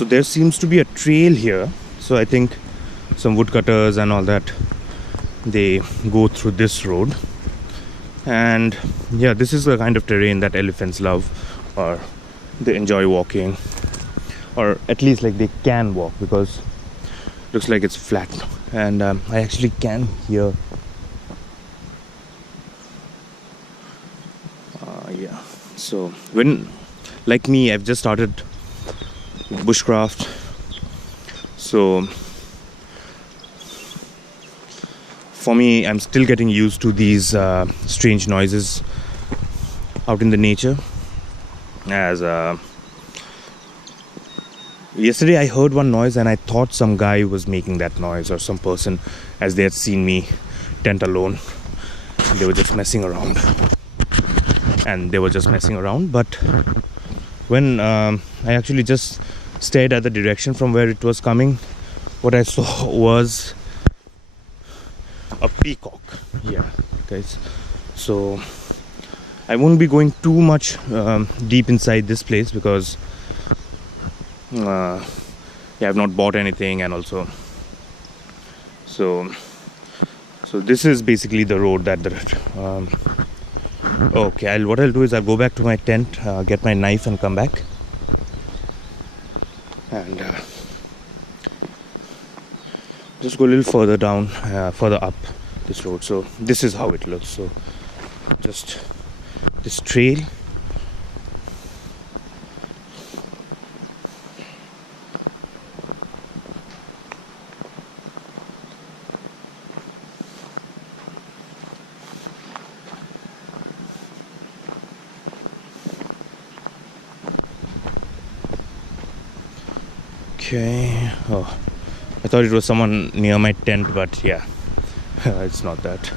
So there seems to be a trail here. So I think some woodcutters and all that, they go through this road. And yeah, this is the kind of terrain that elephants love, or they enjoy walking, or at least like they can walk, because it looks like it's flat. And I actually can hear yeah. So when, like me, I've just started bushcraft, so for me, I'm still getting used to these strange noises out in the nature. As yesterday I heard one noise and I thought some guy was making that noise, or some person, as they had seen me tent alone. They were just messing around. But when I actually just stared at the direction from where it was coming, what I saw was a peacock. Yeah, guys. So I won't be going too much deep inside this place, because yeah, I've not bought anything, and also so this is basically the road that okay, what I'll do is I'll go back to my tent, get my knife and come back, and just go a little further down, further up this road. So this is how it looks. So just this trail. Okay. Oh, I thought it was someone near my tent, but yeah, it's not that.